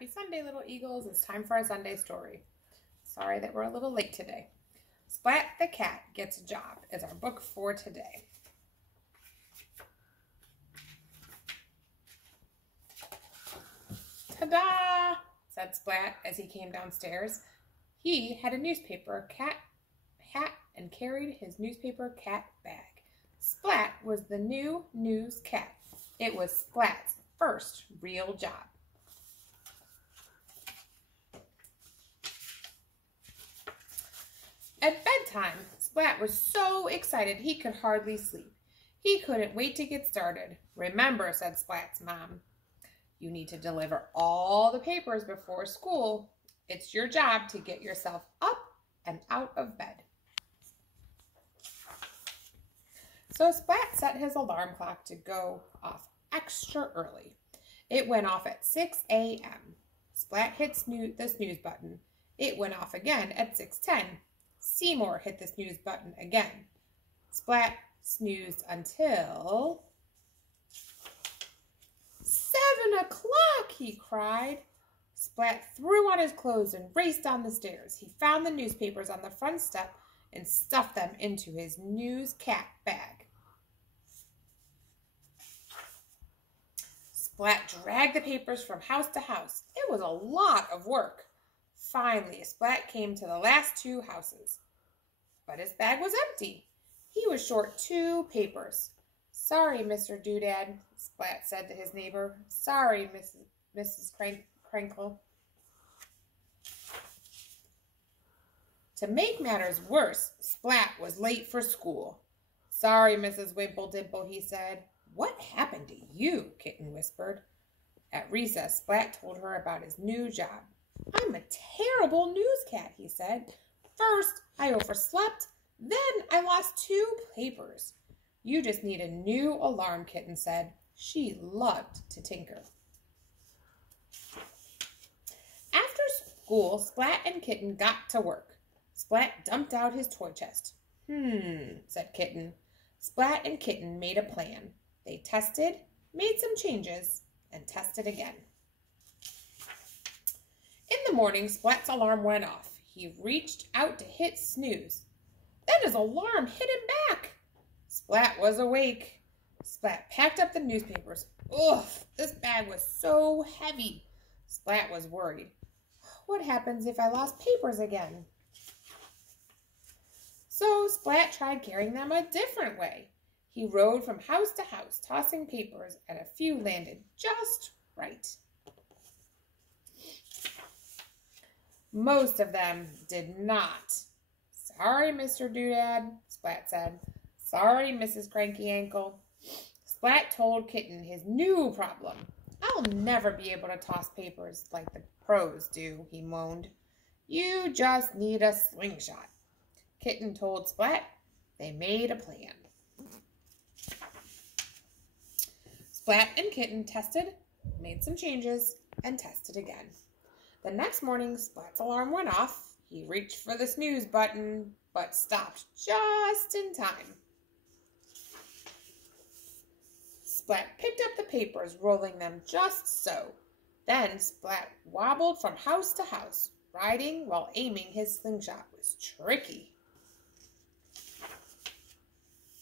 Happy Sunday, little eagles. It's time for our Sunday story. Sorry that we're a little late today. Splat the Cat Gets a Job is our book for today. Ta-da! Said Splat as he came downstairs. He had a newspaper cat hat and carried his newspaper cat bag. Splat was the new news cat. It was Splat's first real job. At bedtime, Splat was so excited he could hardly sleep. He couldn't wait to get started. Remember, said Splat's mom, you need to deliver all the papers before school. It's your job to get yourself up and out of bed. So Splat set his alarm clock to go off extra early. It went off at 6 a.m. Splat hit the snooze button. It went off again at 6:10. Seymour hit the snooze button again. Splat snoozed until 7 o'clock, he cried. Splat threw on his clothes and raced down the stairs. He found the newspapers on the front step and stuffed them into his news cat bag. Splat dragged the papers from house to house. It was a lot of work. Finally, Splat came to the last 2 houses. But his bag was empty. He was short 2 papers. Sorry, Mr. Doodad, Splat said to his neighbor. Sorry, Mrs. Crinkle. To make matters worse, Splat was late for school. Sorry, Mrs. Wimple-Dimple, he said. What happened to you? Kitten whispered. At recess, Splat told her about his new job. I'm a terrible newscat, he said. First, I overslept. Then I lost 2 papers. You just need a new alarm, Kitten said. She loved to tinker. After school, Splat and Kitten got to work. Splat dumped out his toy chest. Said Kitten. Splat and Kitten made a plan. They tested, made some changes, and tested again. In the morning, Splat's alarm went off. He reached out to hit snooze. Then his alarm hit him back. Splat was awake. Splat packed up the newspapers. Ugh, this bag was so heavy. Splat was worried. What happens if I lost papers again? So Splat tried carrying them a different way. He rode from house to house, tossing papers, and a few landed just right. Most of them did not. Sorry, Mr. Doodad, Splat said. Sorry, Mrs. Cranky Ankle. Splat told Kitten his new problem. I'll never be able to toss papers like the pros do, he moaned. You just need a slingshot. Kitten told Splat. They made a plan. Splat and Kitten tested, made some changes, and tested again. The next morning, Splat's alarm went off. He reached for the snooze button, but stopped just in time. Splat picked up the papers, rolling them just so. Then Splat wobbled from house to house. Riding while aiming his slingshot was tricky.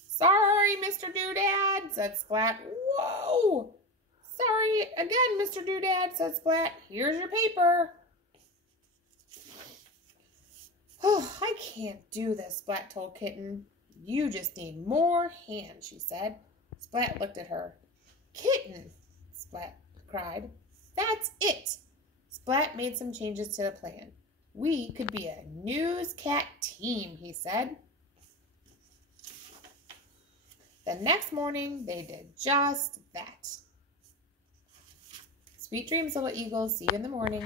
Sorry, Mr. Doodad, said Splat. Whoa! Sorry again, Mr. Doodad, said Splat. Here's your paper. Oh, I can't do this, Splat told Kitten. You just need more hands, she said. Splat looked at her. Kitten, Splat cried. That's it. Splat made some changes to the plan. We could be a newscat team, he said. The next morning, they did just that. Sweet dreams, little eagles. See you in the morning.